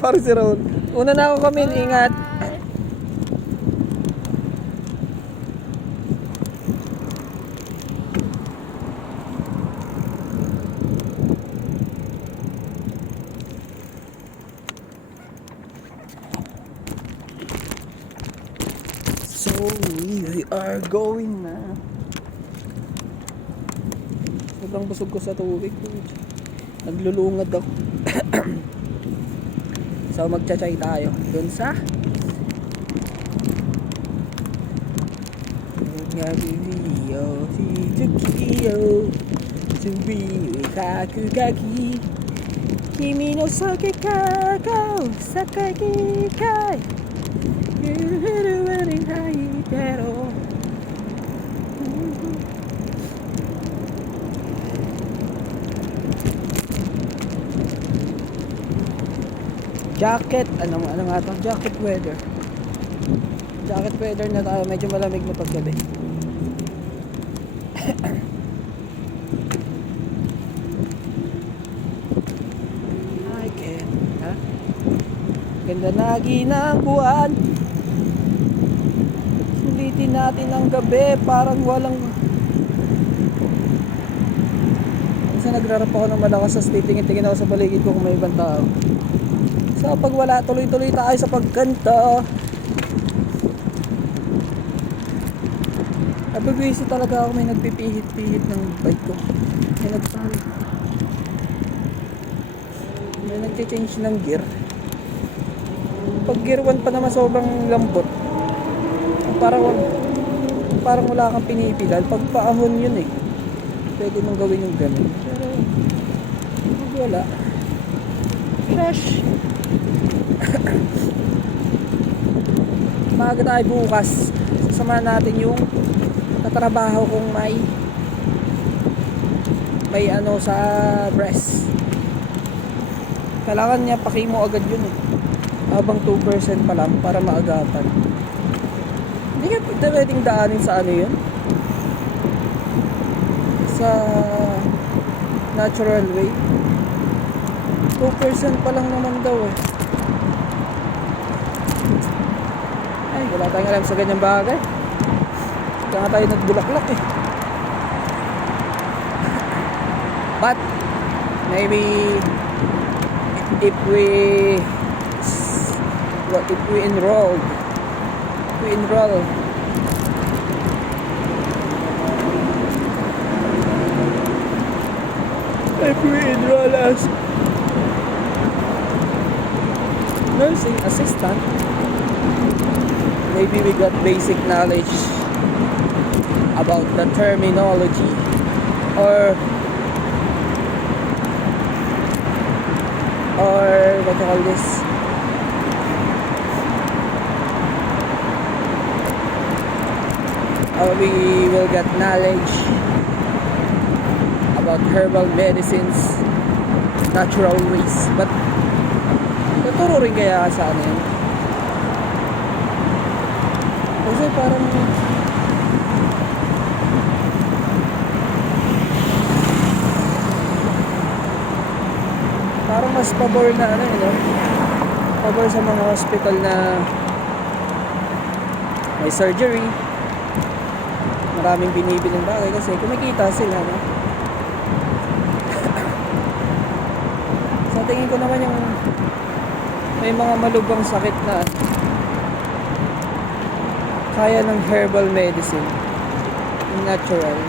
Parang si Raul. Una na ako kami, ingat. So we are going na. Sobrang busog ko sa tubig. Naglulungad ako. So magcha-chay tayo dun sa Gabriyo si Tsukiyo Subi Kakugaki Kimi no sake kakao Sakaki kai Yuruwarin hai pero jacket, ano nga to? Jacket weather na tayo, medyo malamig na paggabi. I can, ha? Ganda lagi ng buwan. Sulitin natin ang gabi, parang walang. Kasi nagrarap ako ng malakas sa street, tingin ako sa paligid ko kung may ibang tao. So pag wala, tuloy-tuloy tayo sa pagkanta. Nabibisi talaga ako, may nagpipihit-pihit ng bike ko. May nag-change ng gear. Pag gear 1 pa naman sobrang lambot. Parang wala kang pinipilal. Pag paahon yun eh. Pwede mong gawin yung ganun. Pero pag wala, fresh. Maaga tayo bukas. Sasamahan natin yung katrabaho kong may ano sa breast. Kailangan niya pakimo agad yun eh. Habang 2% pa lang para maagapan. Hindi ka pwedeng daanin sa ano yun? Sa natural way. 2% pa lang naman daw eh. Ay, wala tayong alam sa ganyang bagay. Kaya tayo nagbulaklak eh. But maybe if we enroll as nursing assistant, maybe we got basic knowledge about the terminology or what do you call this, or we will get knowledge about herbal medicines, natural ways. But tuturo rin kaya sa ano yun? Kasi parang mas pabor na ano yun, no? Pabor sa mga hospital na may surgery, maraming binibilang bagay kasi kumikita sila, no? Sa tingin ko naman yung may mga malubhang sakit na kaya ng herbal medicine, natural.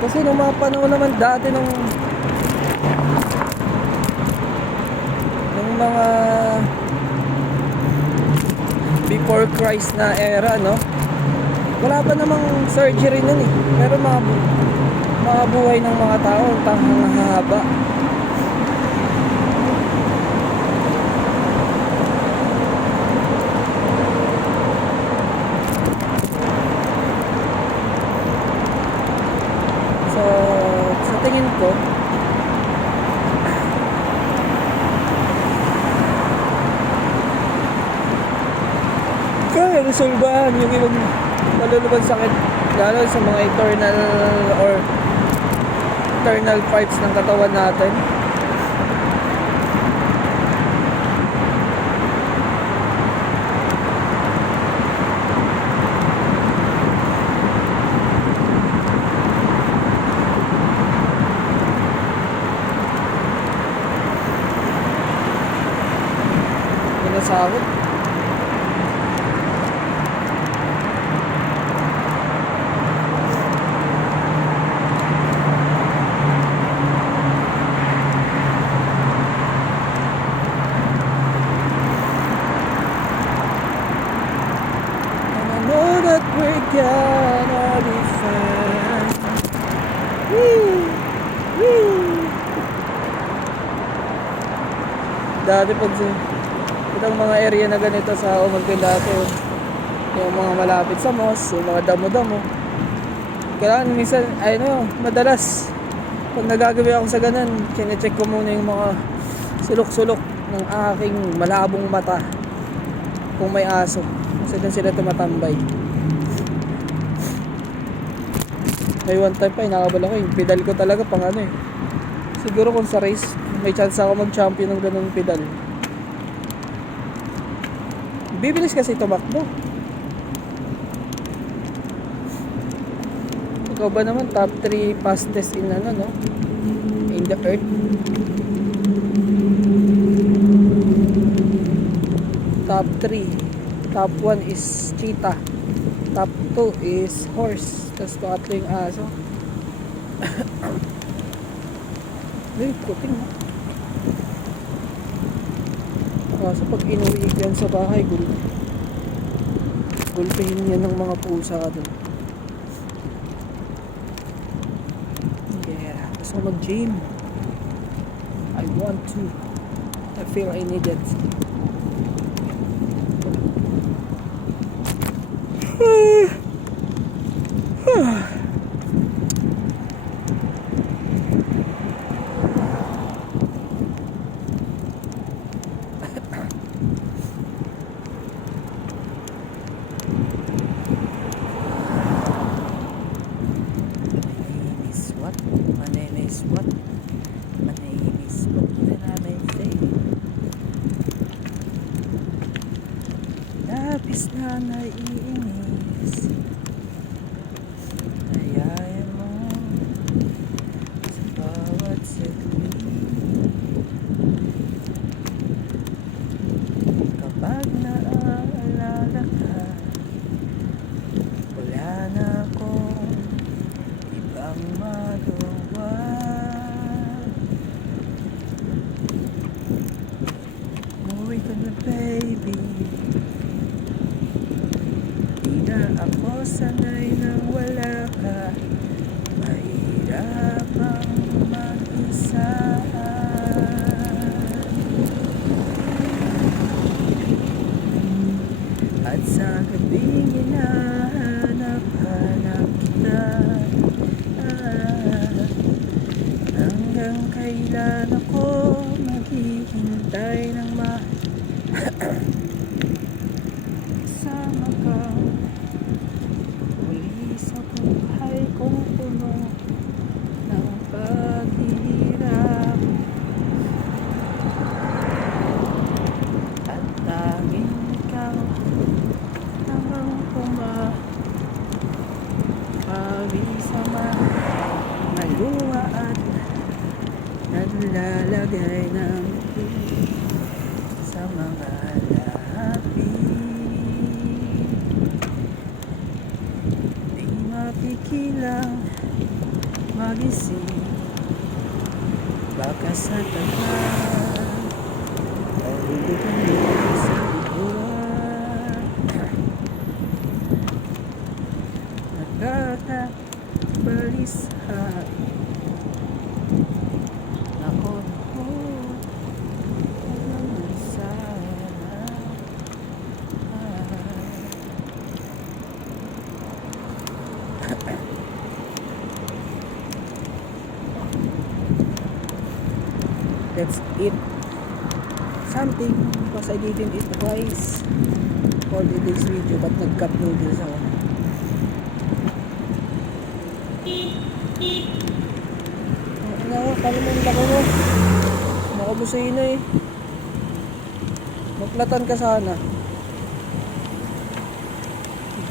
Kasi nung mga panahon naman dati nung mga before Christ na era, no? Wala pa namang surgery nun eh. Pero mga buhay ng mga tao tanghang haba. So sa tingin ko kaya resolbahan yung ibang malulubang sakit, lalo sa mga internal parts ng katawan natin. an olive fan. Woo! Woo! Dati pag itong mga area na ganito sa Umalpin dati, yung mga malapit sa mos, yung mga damo-damo, kailangan minsan, madalas pag nagagabi ako sa ganun, chinecheck ko muna yung mga sulok-sulok ng aking malabong mata kung may aso, kasi doon sila tumatambay. May one time pa, nakabala ko yung pedal ko talaga pang siguro kung sa race may chance ako mag-champion ng ganun pedal. Bibilis kasi tumakbo. Ikaw ba naman top 3 fastest in in the earth? Top 3. Top 1 is cheetah. Top 2 is horse. Tapos pangatlo yung aso. Ay, kuting ha. Kaso pag inuwi yan sa bahay, gulpihin yan ng mga pusa doon. Yeah, gusto ko mag-gym. I want to. I feel I need it. Labis na naiinis, ayayin mo sa bawat saglit. Kapag naaalala ka, wala na akong ibang magawa. Umuwi ka na baby, ako sanay nang wala ka, mahirap ang mag-isa. At sa gabing hinahanap-hanap kita, hanggang kailan ako maghihintay ng sama ka sa buhay kong puno ng paghihirap, at tanging ikaw namang kumapawi sa mga luha at naglalagay ng sa mga labi. Pikilang magising, baka sa tagal mahuhugan mo sa buwan. Nagkakabalisa ako that's it. Something because I didn't eat rice for today's video, but nag-cup noodles ako. Kalimutan ko mo. Nakabusay na eh. Maglatan ka sana.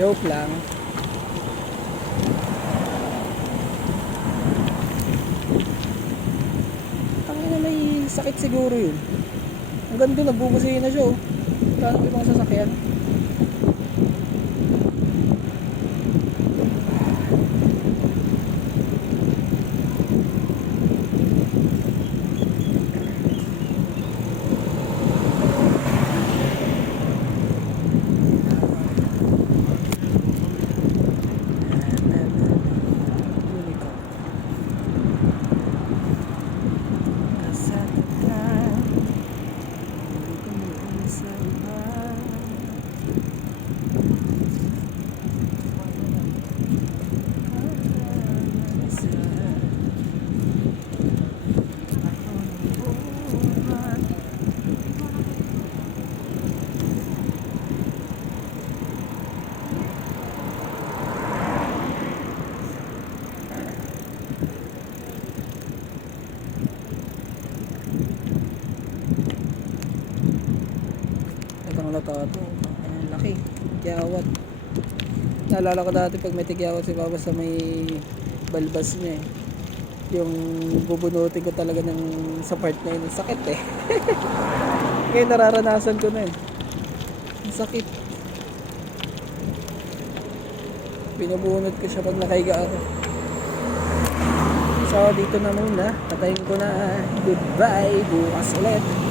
Joke lang. May sakit siguro yun. Hanggang doon nagbubusay na siya oh. Wala nang ibang sasakyan. Tato. Ang laki. Tigyawat. Naalala ko dati pag may tigyawat si Papa sa may balbas niya eh. Yung bubunutin ko talaga sa part na yun. Ang sakit eh. Ngayon nararanasan ko na eh. Ang sakit. Binubunot ko siya pag nakahiga ako. So dito na muna. Patayin ko na. Goodbye. Bukas ulit.